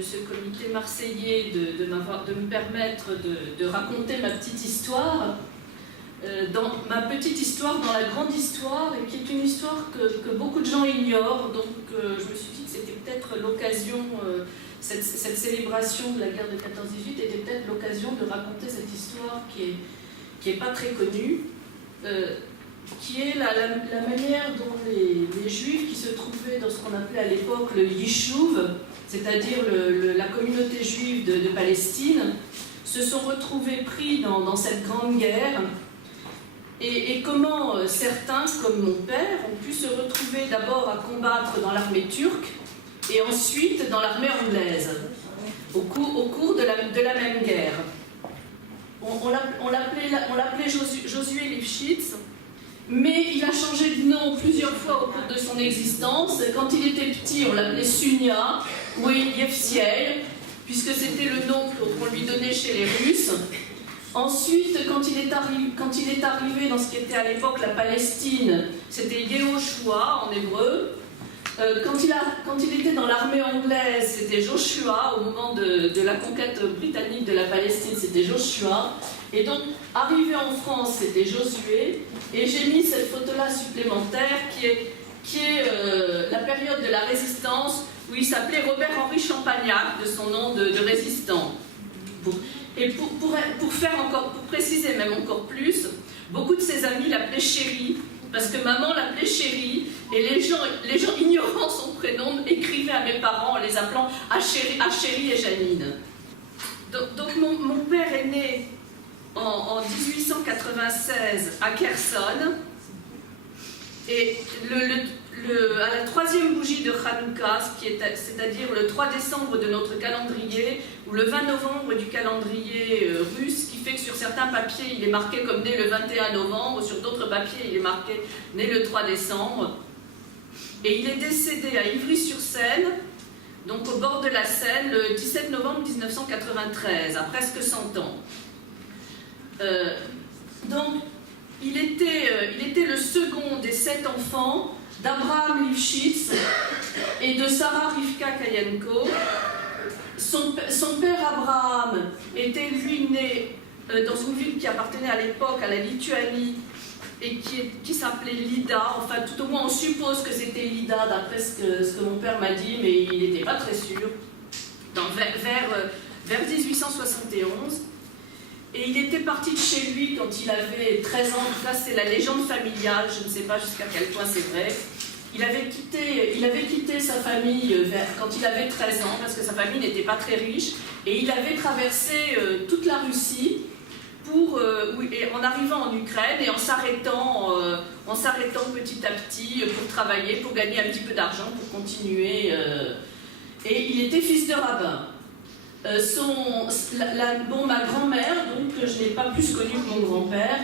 ce comité marseillais de me permettre de raconter ma petite histoire, ma petite histoire dans la grande histoire, et qui est une histoire que beaucoup de gens ignorent. Donc je me suis dit que c'était peut-être l'occasion, cette célébration de la guerre de 14-18 était peut-être l'occasion de raconter cette histoire qui est pas très connue, qui est la manière dont les Juifs qui se trouvaient dans ce qu'on appelait à l'époque le Yishuv, c'est-à-dire la communauté juive de Palestine, se sont retrouvés pris dans cette grande guerre, et comment certains, comme mon père, ont pu se retrouver d'abord à combattre dans l'armée turque et ensuite dans l'armée anglaise, au cours de la même guerre. On l'appelait Josué Lifshitz, mais il a changé de nom plusieurs fois au cours de son existence. Quand il était petit, on l'appelait Sunia ou Yevsiel, puisque c'était le nom qu'on lui donnait chez les Russes. Ensuite, quand il est arrivé dans ce qui était à l'époque la Palestine, c'était Yehoshua en hébreu. Quand il était dans l'armée anglaise, c'était Joshua. Au moment de la conquête britannique de la Palestine, c'était Joshua. Et donc, arrivé en France, c'était Josué. Et j'ai mis cette photo-là supplémentaire qui est la période de la résistance, où il s'appelait Robert-Henri Champagnac, de son nom de résistant. Et pour préciser même encore plus, beaucoup de ses amis l'appelaient Chéri, parce que maman l'appelait Chéri, et les gens ignorant son prénom écrivaient à mes parents en les appelant à Chéri et Janine. Donc mon père est né en 1896 à Kherson, et à la troisième bougie de Hanouka, c'est-à-dire le 3 décembre de notre calendrier, ou le 20 novembre du calendrier russe, qui fait que sur certains papiers il est marqué comme né le 21 novembre, sur d'autres papiers il est marqué né le 3 décembre. Et il est décédé à Ivry-sur-Seine, donc au bord de la Seine, le 17 novembre 1993, à presque 100 ans. Donc, il était le second des 7 enfants d'Abraham Lifshitz et de Sarah Rivka Kayenko. Son père Abraham était lui né dans une ville qui appartenait à l'époque à la Lituanie et qui s'appelait Lida. Enfin, tout au moins on suppose que c'était Lida d'après ce que mon père m'a dit, mais il n'était pas très sûr. Vers 1871. Et il était parti de chez lui quand il avait 13 ans. En tout cas, c'est la légende familiale, je ne sais pas jusqu'à quel point c'est vrai. Il avait quitté sa famille quand il avait 13 ans, parce que sa famille n'était pas très riche, et il avait traversé toute la Russie en arrivant en Ukraine et en s'arrêtant petit à petit pour travailler, pour gagner un petit peu d'argent, pour continuer. Et il était fils de rabbin. Ma grand-mère, donc, que je n'ai pas plus connue que mon grand-père,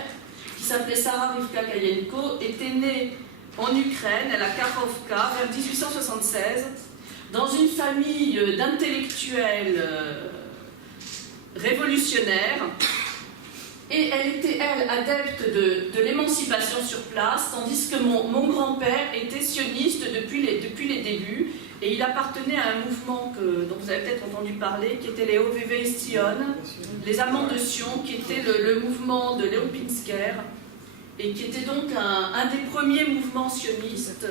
qui s'appelait Sarah Rivka Kayenko, était née en Ukraine, à la Karovka, vers 1876, dans une famille d'intellectuels révolutionnaires. Et elle était, adepte de l'émancipation sur place, tandis que mon grand-père était sioniste depuis les débuts. Et il appartenait à un mouvement dont vous avez peut-être entendu parler, qui était les OVV Sion, les Amants de Sion, qui était le mouvement de Léon Pinsker, et qui était donc un des premiers mouvements sionistes